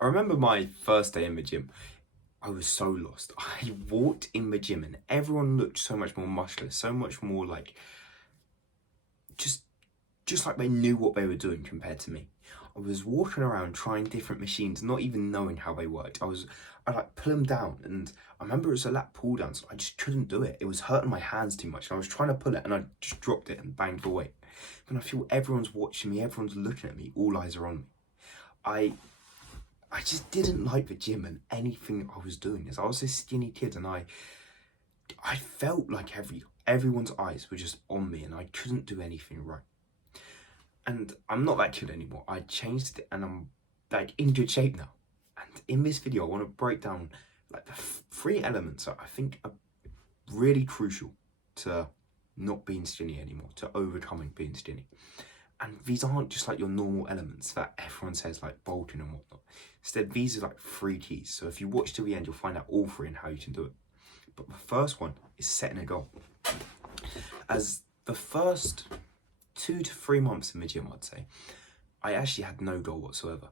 I remember my first day in the gym. I was so lost. I walked in the gym and everyone looked so much more muscular, so much more like just just like they knew what they were doing compared to me. I was walking around trying different machines, not even knowing how they worked. I like pull them down, and I remember it was a lat pull down, so I just couldn't do it. It was hurting my hands too much, and I was trying to pull it, and I just dropped it and banged the weight. And I feel everyone's watching me, everyone's looking at me, all eyes are on me. I I just didn't like the gym and anything I was doing. As I was this skinny kid, and I felt like everyone's eyes were just on me, and I couldn't do anything right. And I'm not that kid anymore. I changed it, and I'm like in good shape now. And in this video, I want to break down like the three elements that I think are really crucial to not being skinny anymore, to overcoming being skinny. And these aren't just like your normal elements that everyone says, like bulking and whatnot. Instead, these are like three keys. So if you watch till the end, you'll find out all three and how you can do it. But the first one is setting a goal. As the first 2 to 3 months in the gym, I'd say, I actually had no goal whatsoever.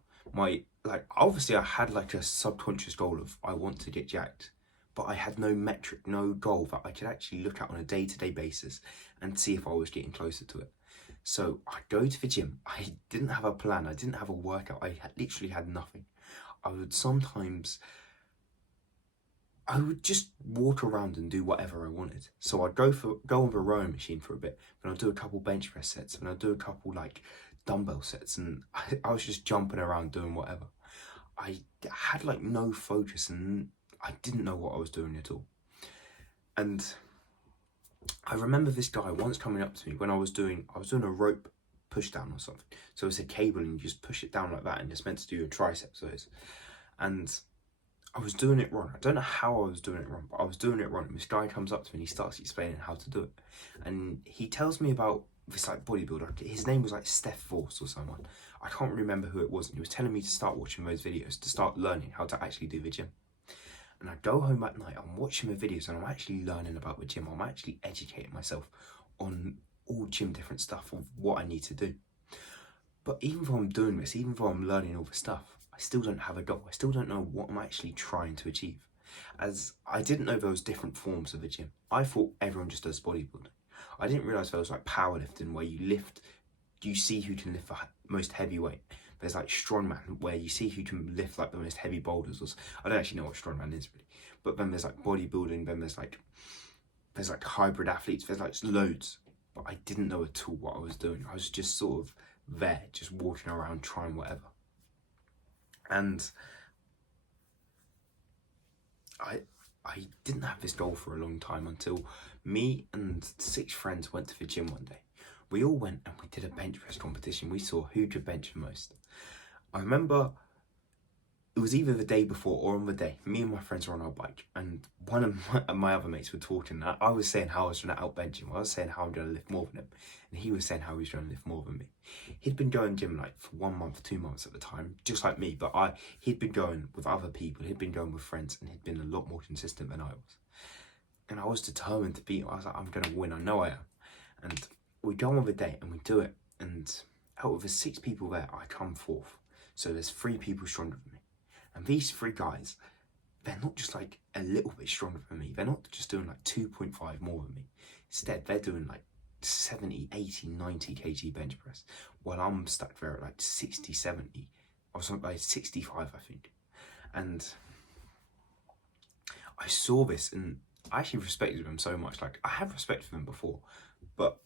Obviously I had like a subconscious goal of I want to get jacked, but I had no metric, no goal that I could actually look at on a day-to-day basis and see if I was getting closer to it. So I go to the gym. I didn't have a plan. I didn't have a workout. Literally had nothing. I would sometimes I would just walk around and do whatever I wanted. So I'd go on the rowing machine for a bit, then I'd do a couple bench press sets, and I'd do a couple like dumbbell sets, and I was just jumping around doing whatever. I had like no focus, and I didn't know what I was doing at all. And I remember this guy once coming up to me when I was doing a rope push down or something. So it's a cable and you just push it down like that, and it's meant to do your triceps. And I was doing it wrong. I don't know how I was doing it wrong, but I was doing it wrong. This guy comes up to me and he starts explaining how to do it. And he tells me about this like bodybuilder. His name was like Steph Force or someone. I can't remember who it was. And he was telling me to start watching those videos, to start learning how to actually do the gym. And I go home at night, I'm watching the videos and I'm actually learning about the gym. I'm actually educating myself on all gym different stuff of what I need to do. But even though I'm doing this, even though I'm learning all the stuff, I still don't have a goal. I still don't know what I'm actually trying to achieve. As I didn't know there was different forms of a gym. I thought everyone just does bodybuilding. I didn't realise there was like powerlifting where you see who can lift the most heavy weight. There's like strongman where you see who can lift like the most heavy boulders. I don't actually know what strongman is really. But then there's like bodybuilding, then there's like hybrid athletes, there's like loads. But I didn't know at all what I was doing. I was just sort of there, just walking around trying whatever. And I didn't have this goal for a long time until me and 6 friends went to the gym one day. We all went and we did a bench press competition. We saw who could bench the most. I remember it was either the day before or on the day. Me and my friends were on our bike, and one of my other mates were talking. I was saying how I was trying to outbench him. I was saying how I'm going to lift more than him, and he was saying how he was trying to lift more than me. He'd been going gym like for 1 month, 2 months at the time, just like me. But he'd been going with other people. He'd been going with friends, and he'd been a lot more consistent than I was. And I was determined to beat him. I was like, I'm going to win. I know I am. And we go on the day and we do it. And out of the 6 people there, I come fourth. So there's 3 people stronger than me. And these 3 guys, they're not just like a little bit stronger than me. They're not just doing like 2.5 more than me. Instead, they're doing like 70, 80, 90 kg bench press. While I'm stuck there at like 60, 70. I was like 65, I think. And I saw this and I actually respected them so much. Like I have respect for them before, but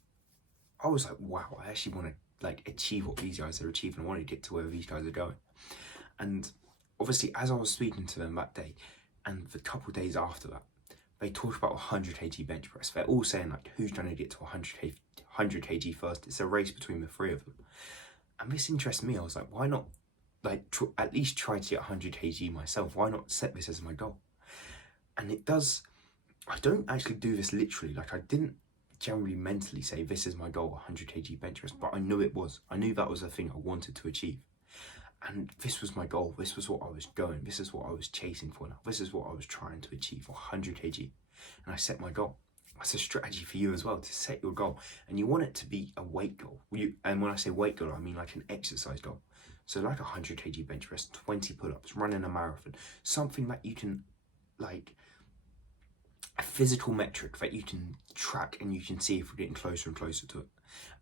I was like, wow, I actually want to like achieve what these guys are achieving. I want to get to where these guys are going. And obviously, as I was speaking to them that day and the couple of days after that, they talked about 100 kg bench press. They're all saying like, who's going to get to 100 kg first? It's a race between the 3 of them. And this interests me. I was like, why not like at least try to get 100 kg myself? Why not set this as my goal? And it does, I don't actually do this literally. Like I didn't generally mentally say this is my goal, 100 kg bench press, but I knew it was. I knew that was the thing I wanted to achieve. And this was my goal. This was what I was going. This is what I was chasing for now. This is what I was trying to achieve, 100 kg. And I set my goal. That's a strategy for you as well, to set your goal. And you want it to be a weight goal. And when I say weight goal, I mean like an exercise goal. So like 100 kg bench press, 20 pull-ups, running a marathon, something that you can, like, a physical metric that you can track and you can see if we're getting closer and closer to it.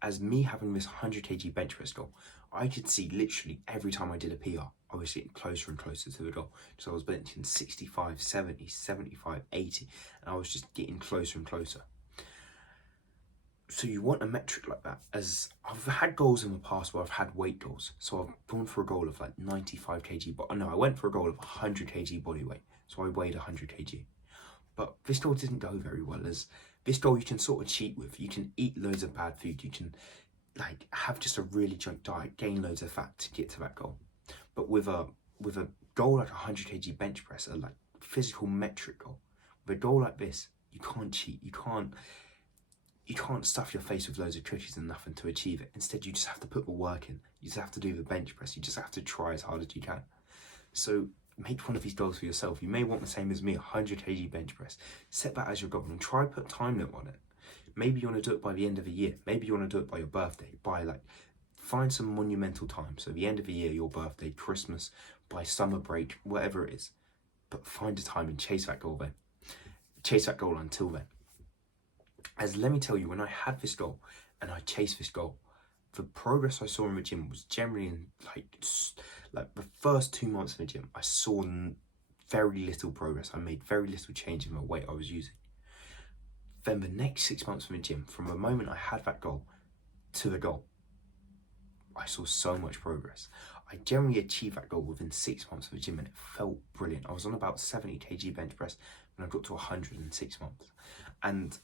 As me having this 100 kg bench press goal, I could see literally every time I did a PR, I was getting closer and closer to the goal. So I was benching 65, 70, 75, 80, and I was just getting closer and closer. So you want a metric like that. As I've had goals in the past where I've had weight goals. So I've gone for a goal of like 95 kg, but no, I went for a goal of 100 kg body weight. So I weighed 100 kg. But this goal didn't go very well, as this goal you can sort of cheat with. You can eat loads of bad food. You can like have just a really junk diet, gain loads of fat to get to that goal. But with a goal like 100 kg bench press, a like physical metric goal, with a goal like this, you can't cheat. You can't stuff your face with loads of cookies and nothing to achieve it. Instead, you just have to put the work in. You just have to do the bench press. You just have to try as hard as you can. So make one of these goals for yourself. You may want the same as me, 100 kg bench press. Set that as your goal and try put time limit on it. Maybe you want to do it by the end of the year. Maybe you want to do it by your birthday. Find some monumental time. So the end of the year, your birthday, Christmas, by summer break, whatever it is. But find a time and chase that goal then. Chase that goal until then. As let me tell you, when I had this goal and I chased this goal, the progress I saw in the gym was generally in like the first 2 months in the gym, I saw very little progress. I made very little change in the weight I was using. Then the next 6 months in the gym, from the moment I had that goal to the goal, I saw so much progress. I generally achieved that goal within 6 months of the gym and it felt brilliant. I was on about 70 kg bench press and I got to 100 in 6 months. And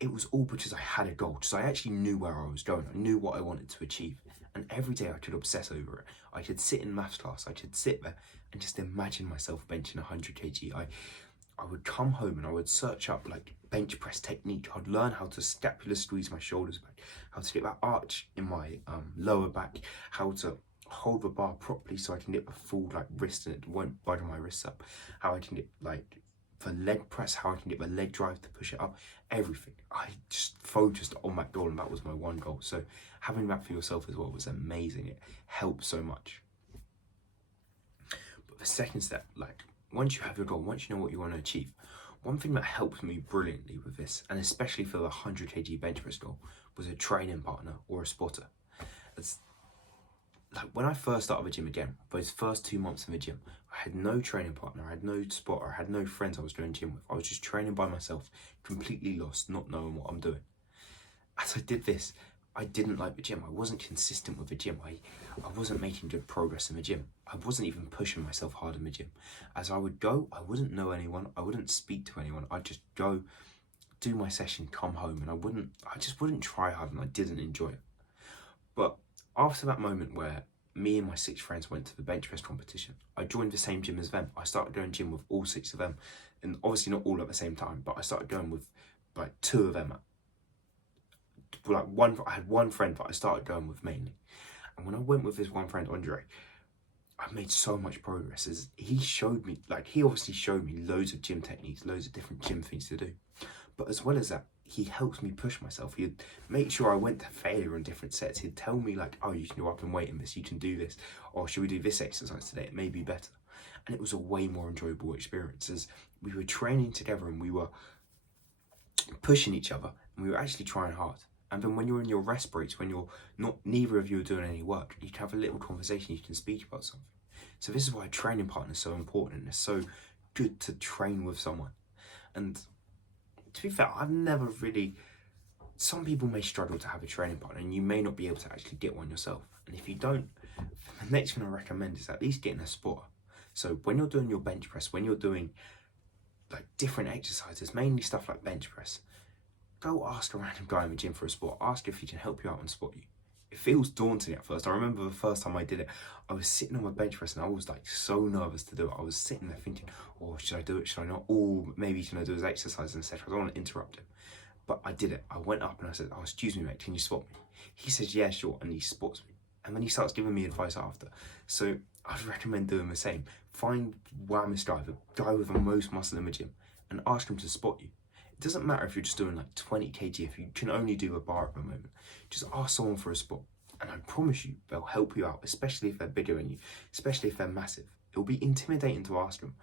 it was all because I had a goal, because I actually knew where I was going. I knew what I wanted to achieve. And every day I could obsess over it. I could sit in maths class, I could sit there and just imagine myself benching 100 kg. I would come home and I would search up like bench press technique. I'd learn how to scapular squeeze my shoulders back, how to get that arch in my lower back, how to hold the bar properly so I can get the full like wrist and it won't budge my wrists up, how I can get like the leg press, how I can get the leg drive to push it up, everything. I just focused on that goal and that was my one goal. So having that for yourself as well was amazing. It helped so much. But the second step, like once you have your goal, once you know what you want to achieve, one thing that helped me brilliantly with this, and especially for the 100 kg bench press goal, was a training partner or a spotter. It's like when I first started the gym again, those first 2 months in the gym, I had no training partner, I had no spotter, I had no friends I was doing gym with. I was just training by myself, completely lost, not knowing what I'm doing. As I did this, I didn't like the gym. I wasn't consistent with the gym. I wasn't making good progress in the gym. I wasn't even pushing myself hard in the gym. As I would go, I wouldn't know anyone. I wouldn't speak to anyone. I'd just go, do my session, come home, and I just wouldn't try hard and I didn't enjoy it. But after that moment where me and my 6 friends went to the bench press competition, I joined the same gym as them. I started going gym with all 6 of them, and obviously not all at the same time, but I started going with like 2 of them. I had one friend that I started going with mainly, and when I went with this one friend, Andre, I made so much progress. As he showed me, like he obviously showed me loads of gym techniques, loads of different gym things to do, but as well as that, he helped me push myself. He'd make sure I went to failure in different sets. He'd tell me like, oh, you can go up and weight in this, you can do this, or should we do this exercise today? It may be better. And it was a way more enjoyable experience as we were training together and we were pushing each other and we were actually trying hard. And then when you're in your rest breaks, when neither of you are doing any work, you can have a little conversation, you can speak about something. So this is why a training partner is so important and it's so good to train with someone. And to be fair, some people may struggle to have a training partner and you may not be able to actually get one yourself. And if you don't, the next thing I recommend is at least getting a spotter. So when you're doing your bench press, when you're doing like different exercises, mainly stuff like bench press, go ask a random guy in the gym for a spot. Ask if he can help you out and spot you. It feels daunting at first. I remember the first time I did it, I was sitting on my bench press and I was like so nervous to do it. I was sitting there thinking, oh, should I do it? Should I not? Or maybe can I do his exercise, etc. I don't want to interrupt him. But I did it. I went up and I said, oh, excuse me, mate, can you spot me? He says, yeah, sure. And he spots me. And then he starts giving me advice after. So I'd recommend doing the same. Find whammest guy, the guy with the most muscle in the gym, and ask him to spot you. It doesn't matter if you're just doing like 20 kg, if you can only do a bar at the moment. Just ask someone for a spot And I promise you, they'll help you out, especially if they're bigger than you, especially if they're massive. It'll be intimidating to ask them,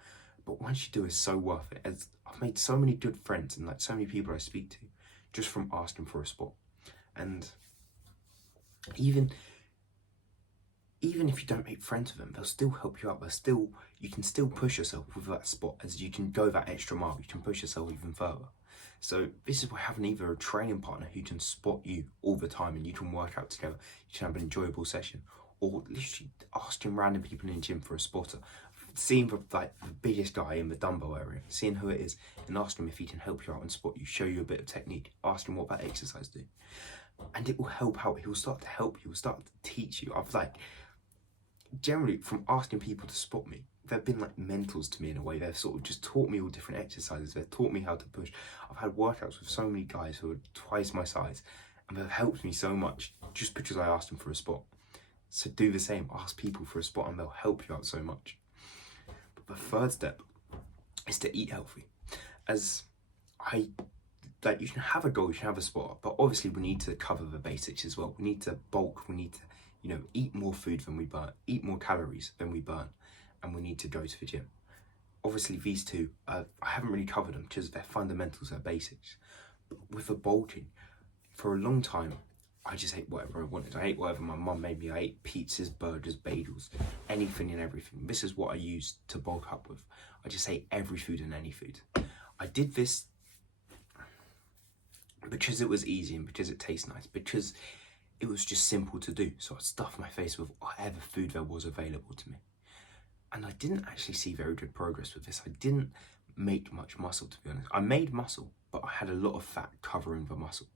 but once you do, it's so worth it. As I've made so many good friends and like so many people I speak to just from asking for a spot. And even if you don't make friends with them, they'll still help you out. You can still push yourself with that spot, as you can go that extra mile. You can push yourself even further. So this is why having either a training partner who can spot you all the time and you can work out together, you can have an enjoyable session, or literally asking random people in the gym for a spotter, seeing the biggest guy in the dumbbell area, seeing who it is, and asking him if he can help you out and spot you, show you a bit of technique, ask him what that exercise do, and it will help out. He will start to help you. He will start to teach you. I've generally, from asking people to spot me, they've been like mentors to me in a way. They've sort of just taught me all different exercises. They've taught me how to push. I've had workouts with so many guys who are twice my size, and they've helped me so much just because I asked them for a spot. So do the same. Ask people for a spot and they'll help you out so much. But the third step is to eat healthy. You can have a goal, you can have a spot, but obviously we need to cover the basics as well. We need to bulk, we need to, eat more food than we burn, eat more calories than we burn, and we need to go to the gym. Obviously these two, I haven't really covered them because they're fundamentals, they're basics. But with the bulking, for a long time, I just ate whatever I wanted. I ate whatever my mum made me. I ate pizzas, burgers, bagels, anything and everything. This is what I used to bulk up with. I just ate every food and any food. I did this because it was easy and because it tastes nice, because it was just simple to do. So I'd stuff my face with whatever food there was available to me. And I didn't actually see very good progress with this. I didn't make much muscle, to be honest. I made muscle, but I had a lot of fat covering the muscle.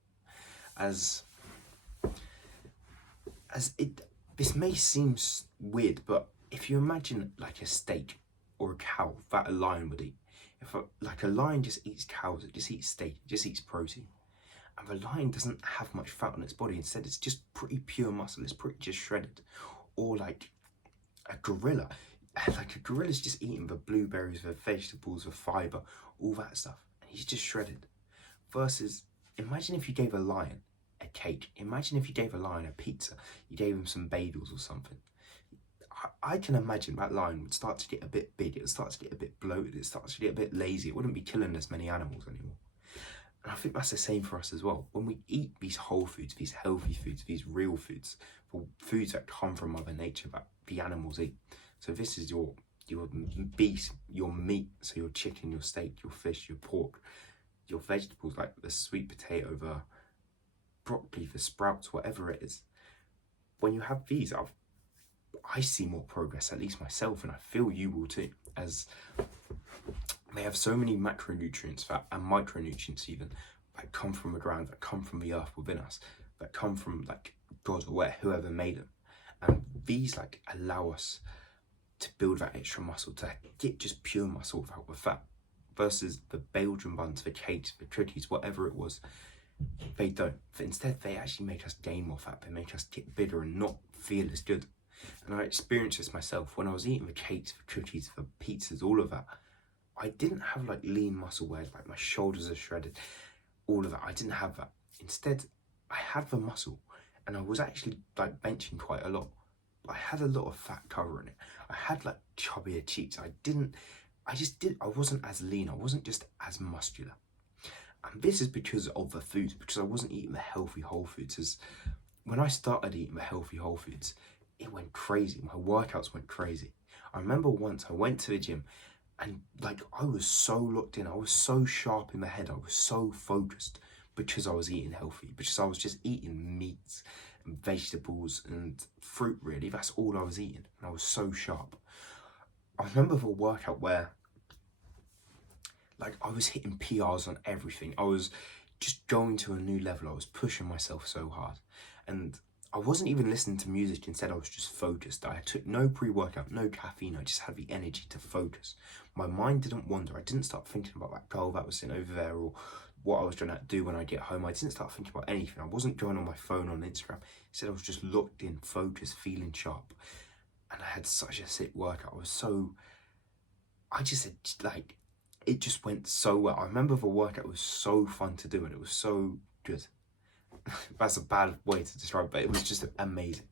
This may seem weird, but if you imagine like a steak or a cow that a lion would eat, a lion just eats cows, it just eats steak, it just eats protein. And the lion doesn't have much fat on its body. Instead, it's just pretty pure muscle. It's pretty just shredded. Or like a gorilla. Like a gorilla's just eating the blueberries, the vegetables, the fiber, all that stuff. And he's just shredded. Versus, imagine if you gave a lion a cake. Imagine if you gave a lion a pizza. You gave him some bagels or something. I can imagine that lion would start to get a bit big. It would start to get a bit bloated. It starts to get a bit lazy. It wouldn't be killing as many animals anymore. And I think that's the same for us as well. When we eat these whole foods, these healthy foods, these real foods, foods that come from Mother Nature, that the animals eat. So this is your beef, your meat, so your chicken, your steak, your fish, your pork, your vegetables like the sweet potato, the broccoli, the sprouts, whatever it is. When you have these, I see more progress, at least myself, and I feel you will too, as they have so many macronutrients and micronutrients even that come from the ground, that come from the earth within us, that come from like God or whoever made them. And these allow us to build that extra muscle, to get just pure muscle without the fat. Versus the Belgian buns, the cakes, the cookies, whatever it was, they don't. But instead, they actually make us gain more fat. They make us get bigger and not feel as good. And I experienced this myself when I was eating the cakes, the cookies, the pizzas, all of that. I didn't have lean muscle where my shoulders are shredded, all of that. I didn't have that. Instead, I had the muscle, and I was actually benching quite a lot. I had a lot of fat covering it. I had chubbier cheeks. I wasn't as lean. I wasn't just as muscular. And this is because of the foods, because I wasn't eating the healthy whole foods. As when I started eating the healthy whole foods, it went crazy. My workouts went crazy. I remember once I went to the gym and I was so locked in. I was so sharp in the head. I was so focused because I was eating healthy, because I was just eating meats and vegetables and fruit, really. That's all I was eating. And I was so sharp. I remember the workout where I was hitting PRs on everything. I was just going to a new level. I was pushing myself so hard. And I wasn't even listening to music. Instead, I was just focused. I took no pre-workout, no caffeine. I just had the energy to focus. My mind didn't wander. I didn't start thinking about that girl that was sitting over there or what I was going to do when I get home. I didn't start thinking about anything. I wasn't going on my phone on Instagram. Instead, I was just locked in, focused, feeling sharp. And I had such a sick workout. It just went so well. I remember the workout was so fun to do and it was so good. That's a bad way to describe it, but it was just amazing.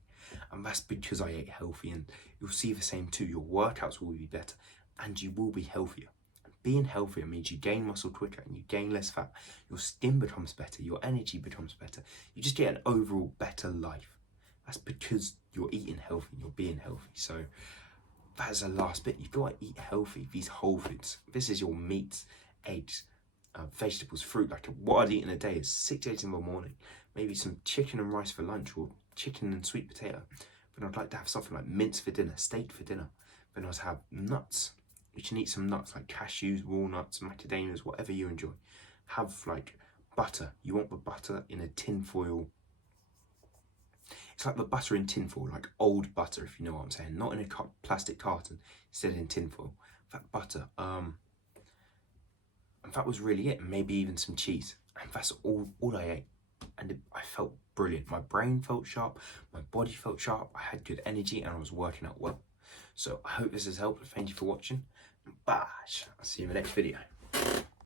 And that's because I ate healthy, and you'll see the same too. Your workouts will be better and you will be healthier. Being healthier means you gain muscle quicker and you gain less fat. Your skin becomes better, your energy becomes better. You just get an overall better life. That's because you're eating healthy, you're being healthy. So that's the last bit. You've got to eat healthy, these whole foods. This is your meats, eggs, vegetables, fruit. Like what I'd eat in a day is 6 eggs in the morning, maybe some chicken and rice for lunch, or chicken and sweet potato. Then I'd like to have something like mince for dinner, steak for dinner. Then I'd have nuts. You can eat some nuts like cashews, walnuts, macadamias, whatever you enjoy. Have like butter. You want the butter in a tin foil. It's like the butter in tin foil, like old butter, if you know what I'm saying. Not in a plastic carton, instead in tin foil. That butter. And that was really it. Maybe even some cheese. And that's all I ate. And I felt brilliant. My brain felt sharp. My body felt sharp. I had good energy and I was working out well. So I hope this has helped. Thank you for watching. Bye. I'll see you in the next video.